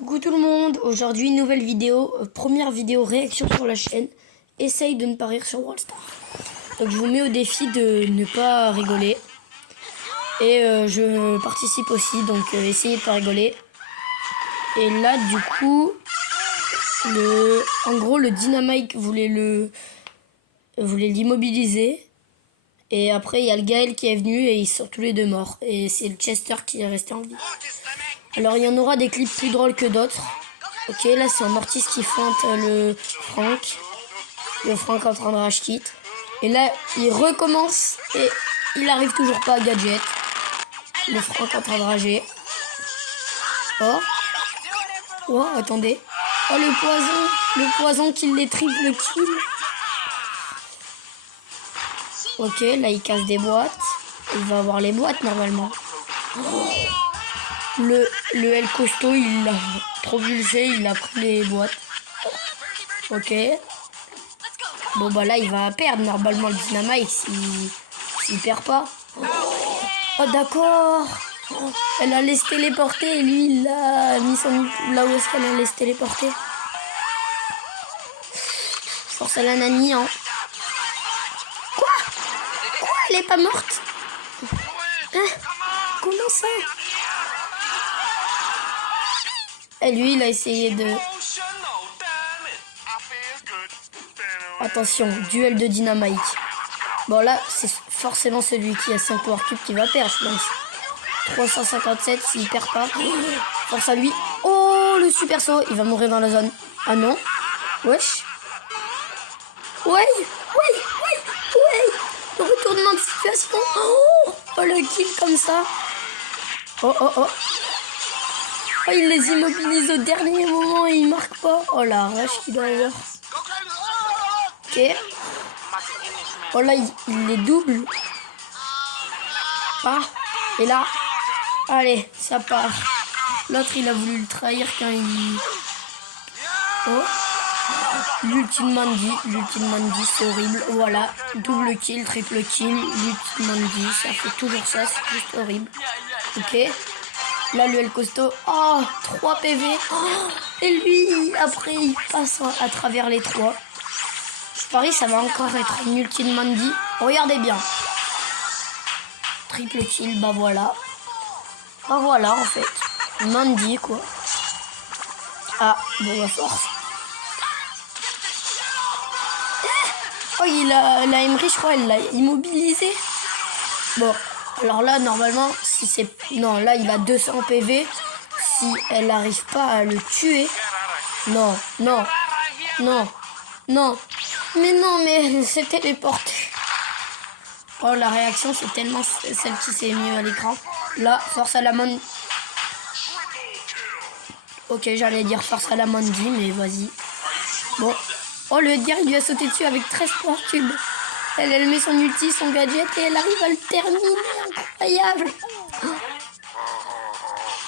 Coucou tout le monde, aujourd'hui une nouvelle vidéo, première vidéo réaction sur la chaîne. Essaye de ne pas rire sur Brawl Stars. Donc je vous mets au défi de ne pas rigoler. Et je participe aussi, donc essayez de pas rigoler. Et là du coup, en gros le Dynamite voulait l'immobiliser. Et après il y a le Gaël qui est venu et ils sont tous les deux morts. Et c'est le Chester qui est resté en vie. Alors il y en aura des clips plus drôles que d'autres. Ok, là c'est un Mortis qui feinte le Frank. Le Frank en train de rage kit. Et là il recommence et il arrive toujours pas à Gadget. Le Frank en train de rager. Oh. Oh, attendez. Oh le poison qui les triple kill. Ok, là il casse des boîtes. Il va avoir les boîtes normalement. Oh. Le L costaud, il l'a propulsé, il a pris les boîtes. Ok. Bon bah là il va perdre normalement le Dynamite s'il perd pas. Oh d'accord. Elle a laissé téléporter et lui il a mis son là où est-ce qu'elle a laissé téléporter. Force à la Nani hein. Quoi elle est pas morte? Hein? Comment ça? Et lui, il a essayé de... Attention, duel de Dynamite. Bon là, c'est forcément celui qui a 5 power cubes qui va perdre, je pense. 357, s'il perd pas. Force à lui. Oh, le super saut. Il va mourir dans la zone. Ah non. Wesh. Ouais. Le retournement de situation. Oh, le kill comme ça. Oh. Oh, il les immobilise au dernier moment et il marque pas. Oh la rage qu'il doit avoir. Ok. Oh là, il les double. Ah. Et là. Allez, ça part. L'autre, il a voulu le trahir quand il... Oh. L'ultime Mandy, c'est horrible. Voilà. Double kill, triple kill. L'ultime Mandy, ça fait toujours ça. C'est juste horrible. Ok. Là, le L costaud. Oh, 3 PV. Oh, et lui, après, il passe à travers les 3. Je parie, ça va encore être une ultime Mandy. Regardez bien. Triple kill, bah voilà. Bah voilà, en fait. Mandy, quoi. Ah, bon, à force. Oh, la Emery, je crois, elle l'a immobilisé. Bon. Alors là, normalement, si c'est... Non, là, il a 200 PV. Si elle n'arrive pas à le tuer... Non. Mais elle s'est téléportée. Oh, la réaction, c'est tellement celle qui s'est mise à l'écran. Là, force à la Mandy. Ok, j'allais dire force à la Mandy, mais vas-y. Bon. Oh, le dire, il lui a sauté dessus avec 13 power cubes. Elle met son ulti, son gadget et elle arrive à le terminer. Incroyable.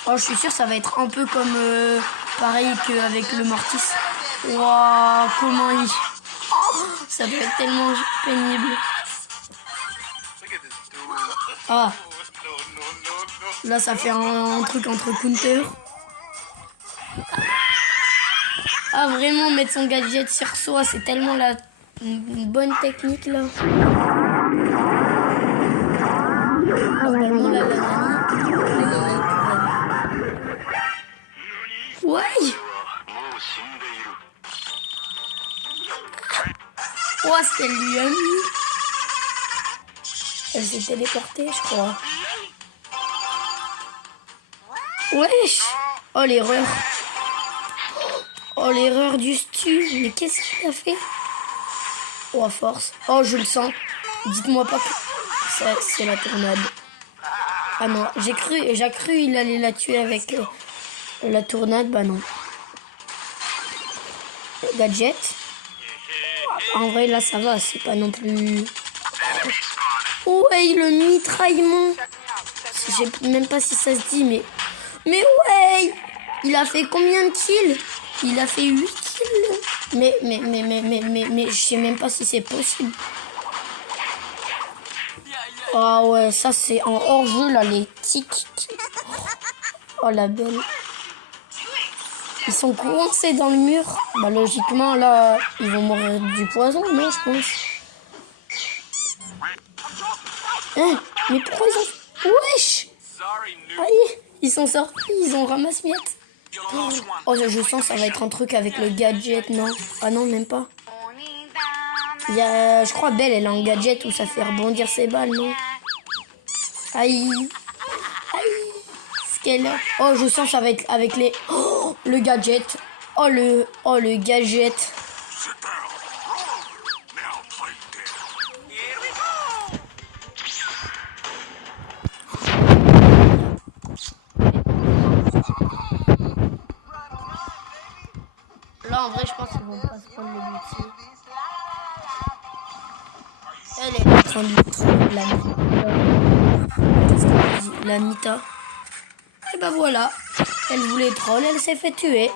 Oh, je suis sûre ça va être un peu comme pareil qu'avec le Mortis. Waouh, comment il... Oh, ça doit être tellement pénible. Ah. Là, ça fait un truc entre counter. Ah, vraiment, mettre son gadget sur soi, c'est tellement une bonne technique, là. Normalement, la ouais. Oh, ce qu'elle lui a mis. Elle s'est téléportée, je crois. Wesh. Oh, l'erreur. Oh, l'erreur du stu. Mais qu'est-ce qu'il a fait? Oh, à force. Oh, je le sens. Dites-moi pas que c'est la tornade. Ah non, j'ai cru il allait la tuer avec la tornade. Bah non. Gadget. En vrai, là, ça va. C'est pas non plus... Oh, ouais, le mitraillement. Je sais même pas si ça se dit, mais... Mais ouais. Il a fait combien de kills? Il a fait 8 kills. Mais je sais même pas si c'est possible. Ah ouais, ça c'est en hors-jeu là, les tics. Oh la belle. Ils sont coincés dans le mur. Bah logiquement là, ils vont mourir du poison, non je pense. Hein? Mais pourquoi ils ont... Wesh! Aïe, ils sont sortis, ils ont ramassé miettes. Oh, je sens ça va être un truc avec le gadget, non? Ah non, même pas. Il y a, je crois Belle, elle a un gadget où ça fait rebondir ses balles, non? Aïe. Aïe. Ce qu'elle a. Oh, je sens ça va être avec les... Oh, le gadget. Oh, le gadget. Là, en vrai, je pense qu'ils vont pas se prendre le l'outil. Elle est en train de la Mita. Et bah voilà. Elle voulait troll, elle s'est fait tuer.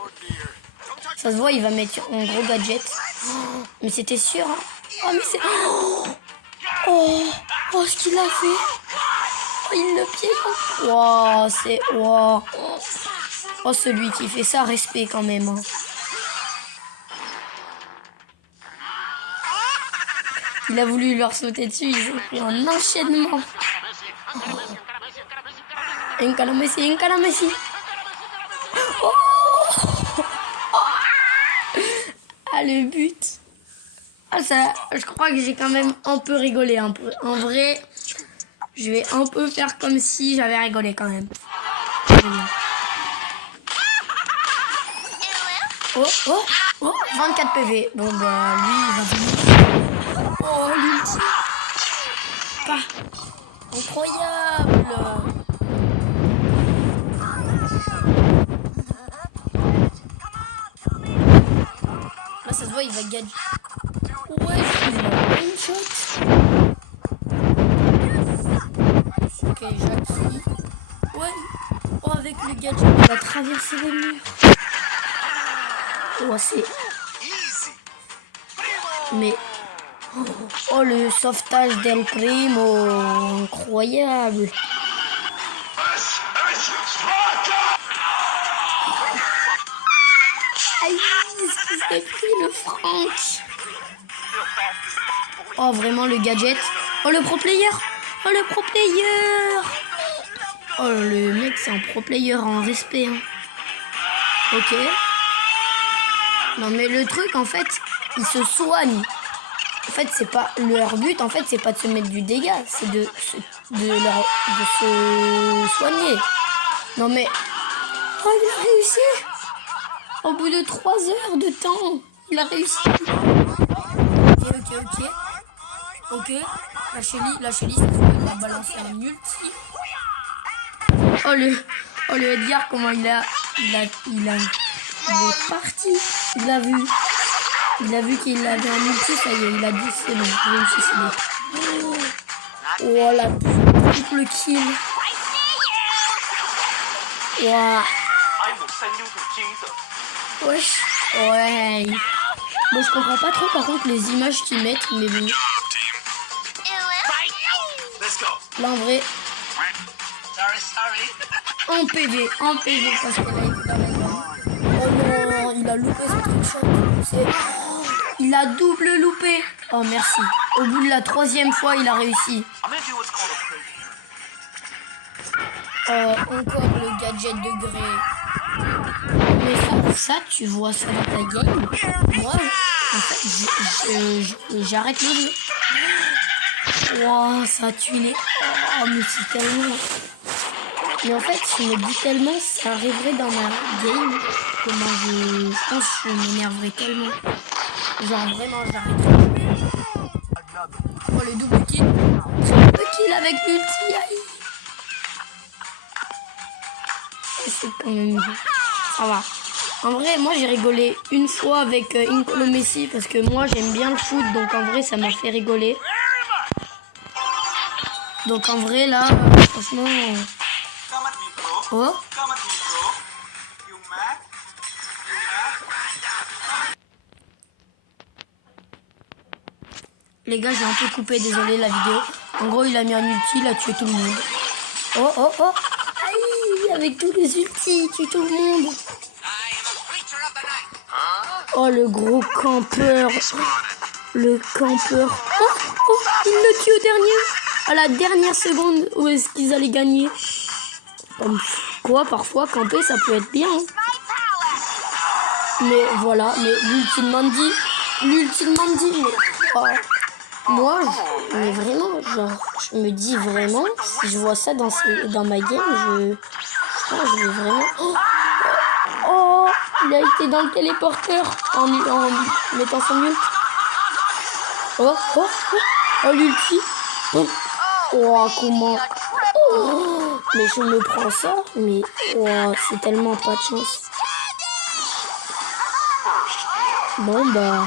Ça se voit, il va mettre un gros gadget. Oh, mais c'était sûr. Hein. Oh, mais c'est... Oh, ce qu'il a fait. Oh, il le piège. Wow, c'est... Wow. Oh, celui qui fait ça, respect quand même. Hein. Il a voulu leur sauter dessus, ils ont fait un enchaînement. Encaramessi. Oh, ah, le but. Ah, ça, je crois que j'ai quand même un peu rigolé. Un peu. En vrai, je vais un peu faire comme si j'avais rigolé quand même. Oh, 24 PV. Bon, bah, lui, il va venir. Oh, l'ultime. Pas. Incroyable. Là, ça se voit, il va gagner. Ouais, il a une shot. Ok, j'appuie. Ouais. Oh, avec le gadget, il va traverser le mur. Oh, c'est... Mais... Oh, le sauvetage d'El Primo. Incroyable. Aïe, ce qu'il s'est pris, le Franck. Oh, vraiment, le gadget. Oh, le pro player. Oh, le pro player. Oh, le mec, c'est un pro player en respect. Hein. Ok. Non, mais le truc, en fait, ils se soignent. En fait, c'est pas leur but, en fait, c'est pas de se mettre du dégât, c'est de se soigner. Non, mais... Oh, il a réussi. Au bout de 3 heures de temps, il a réussi. Ok. La Shelly, ça se voit, il va balancer un ulti. Oh le Edgar, comment il est parti. Il a vu qu'il avait un ulti, ça y est, il a dit c'est bon, j'ai réussi, c'est bon. Oh la triple kill. Wow. Wesh. Ouais. Bon, je comprends pas trop par contre les images qu'ils mettent, mais bon. Là en vrai. En PV parce qu'elle a été dans la gamme. Oh non, il a loupé son trickshot. Il a double loupé. Oh merci. Au bout de la 3e fois, il a réussi. Encore le gadget de Grey. Mais ça, tu vois ça dans ta game. Moi, en fait, j'arrête le jeu. Wow, ça a tué les... Oh, mais c'est tellement... Mais en fait, je me dis tellement, ça arriverait dans ma game. Comment je pense que je m'énerverais tellement. Genre vraiment, j'arrêterais de jouer. Oh, le double kill. Triple kill avec l'ulti. C'est quand même... Ça va. En vrai, moi, j'ai rigolé une fois avec Incolo Messi parce que moi, j'aime bien le foot. Donc, en vrai, ça m'a fait rigoler. Donc, en vrai, là, franchement... Oh. Les gars, j'ai un peu coupé, désolé la vidéo. En gros, il a mis un ulti, il a tué tout le monde. Oh. Aïe, avec tous les ultis, il tue tout le monde. Oh, le gros campeur. Le campeur. Oh, il le tue au dernier. À la dernière seconde où est-ce qu'ils allaient gagner. Comme quoi, parfois, camper, ça peut être bien. Hein. Mais voilà, mais l'ultime Mandy, mais oh, moi, mais vraiment, genre, je me dis vraiment, si je vois ça dans ma game, je pense que je vais vraiment... Oh, il a été dans le téléporteur en mettant son ult. Oh, l'ulti. Oh, comment... Oh, mais je me prends ça, mais oh, c'est tellement pas de chance. Bon, bah...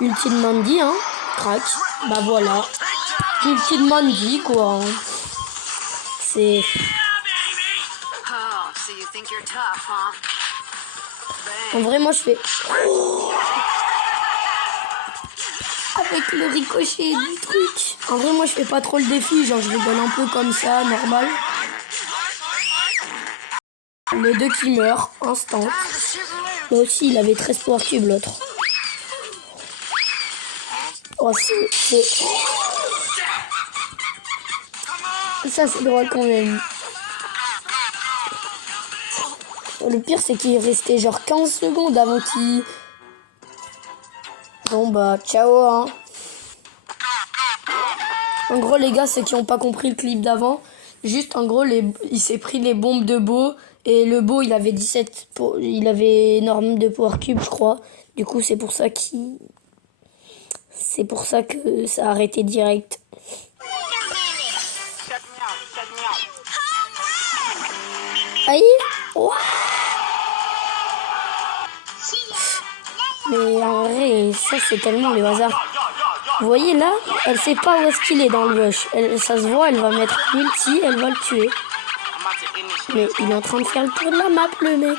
Ultime Mandy, hein. Crac. Bah voilà. Ultime Mandy, quoi. Hein. C'est... En vrai, moi, je fais... Avec le ricochet du truc. En vrai, moi, je fais pas trop le défi. Genre, je rigole un peu comme ça, normal. Les deux qui meurent, instant. Moi aussi, il avait 13 power cubes, l'autre. Oh, c'est... Ça, c'est drôle quand même. Le pire, c'est qu'il est resté genre 15 secondes avant qu'il... Bon, bah, ciao, hein. En gros, les gars, ceux qui n'ont pas compris le clip d'avant, juste, en gros, il s'est pris les bombes de Beau. Et le Beau, il avait 17... Il avait énormément de power cube, je crois. Du coup, c'est pour ça C'est pour ça que ça a arrêté direct. Aïe. Wow. Mais en vrai, ça c'est tellement le hasard. Vous voyez là, elle sait pas où est-ce qu'il est dans le rush. Ça se voit, elle va mettre multi, elle va le tuer. Mais il est en train de faire le tour de la map, le mec.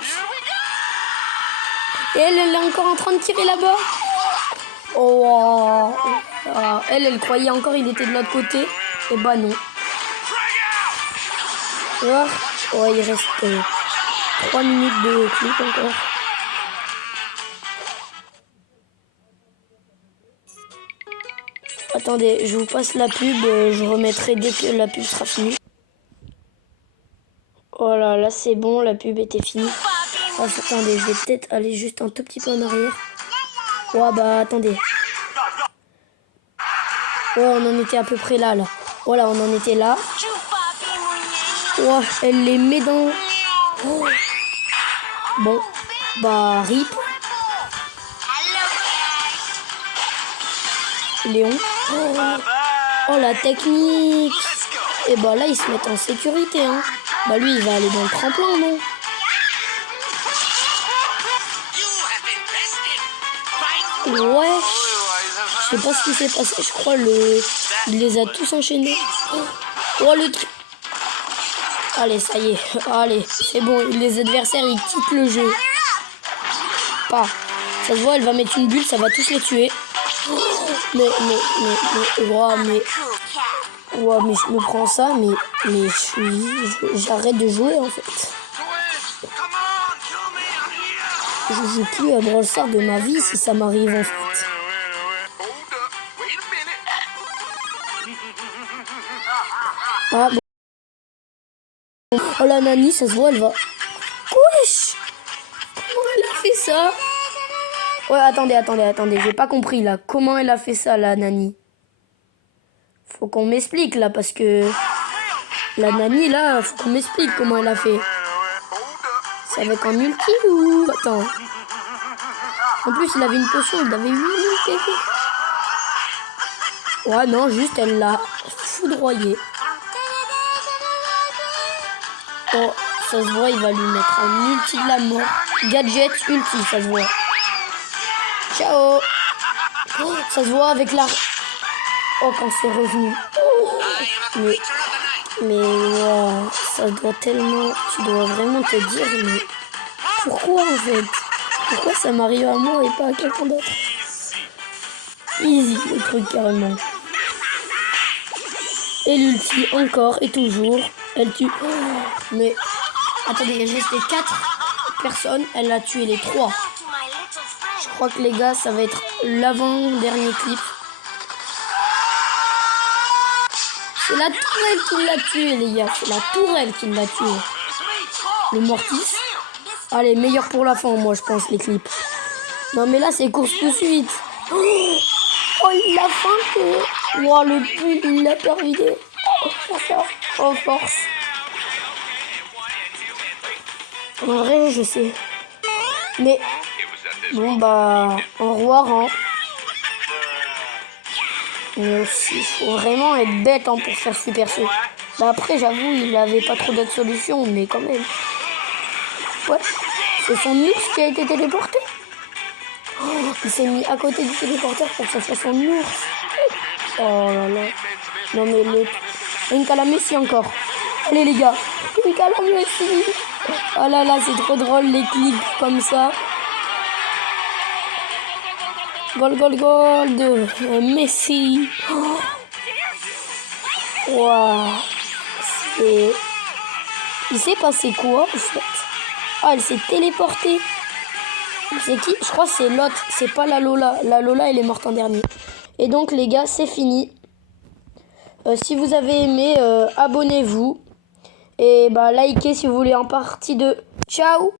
Et elle est encore en train de tirer là-bas. Oh, elle croyait encore il était de l'autre côté. Et bah non. Oh, il reste 3 minutes de clip encore. Attendez, je vous passe la pub. Je remettrai dès que la pub sera finie. Voilà, là c'est bon, la pub était finie. Oh, attendez, je vais peut-être aller juste un tout petit peu en arrière. Ouais, bah attendez. Ouais, on en était à peu près là. Voilà, on en était là. Ouais, elle les met dans... Oh. Bon, bah rip. Léon. Oh, la technique. Et bah là, ils se mettent en sécurité. Hein. Bah lui, il va aller dans le tremplin, non? Ouais. Je sais pas ce qui s'est passé. Je crois il les a tous enchaînés. Oh, le truc. Allez, ça y est. Allez, c'est bon. Les adversaires, ils quittent le jeu. Pas. Ça se voit, elle va mettre une bulle. Ça va tous les tuer. Mais je me prends ça, mais j'arrête de jouer en fait. Je joue plus à Brawl Stars de ma vie si ça m'arrive en fait. Ah bon. Oh la Nani, ça se voit, elle va. Wesh! Comment elle a fait ça? Ouais, attendez, j'ai pas compris là. Comment elle a fait ça, la Nani? Faut qu'on m'explique là, parce que la Nani là, faut qu'on m'explique comment elle a fait. C'est avec un ulti ou... Attends. En plus, il avait une potion, il avait 8000 TP. Ouais, non, juste elle l'a foudroyé. Oh, ça se voit, il va lui mettre un ulti de la mort. Gadget ulti, ça se voit. Ciao. Oh, ça se voit avec la... Oh, quand c'est revenu. Mais wow, ça doit tellement... Tu dois vraiment te dire, mais... Pourquoi en fait? Pourquoi ça m'arrive à moi et pas à quelqu'un d'autre? Easy, le truc carrément. Et l'ulti, encore et toujours. Elle tue... Oh, mais... Attendez, il y a juste les 4 personnes. Elle a tué les 3. Je crois que les gars, ça va être l'avant-dernier clip. C'est la tourelle qui l'a tué, les gars. C'est la tourelle qui l'a tué. Le Mortis. Allez, meilleur pour la fin, moi, je pense, les clips. Non, mais là, c'est course-poursuite. Oh, il l'a feinté. Oh, le pull, il l'a perdu. Oh, force. En vrai, je sais. Mais, bon, bah, au revoir, hein. Mais aussi, il faut vraiment être bête hein, pour faire super saut. Bah après, j'avoue, il avait pas trop d'autres solutions, mais quand même. Ouais, c'est son ours qui a été téléporté. Oh, il s'est mis à côté du téléporteur pour que ça soit son ours. Oh là là. Non mais le... Une Messi encore. Allez les gars. Une Messi. Oh là là, c'est trop drôle les clips comme ça. Gold de Messi. Waouh. C'est... Il s'est passé quoi en fait? Ah, elle s'est téléportée. C'est qui? Je crois que c'est l'autre. C'est pas la Lola. La Lola, elle est morte en dernier. Et donc les gars, c'est fini. Si vous avez aimé, abonnez-vous. Et bah likez si vous voulez en partie 2. Ciao!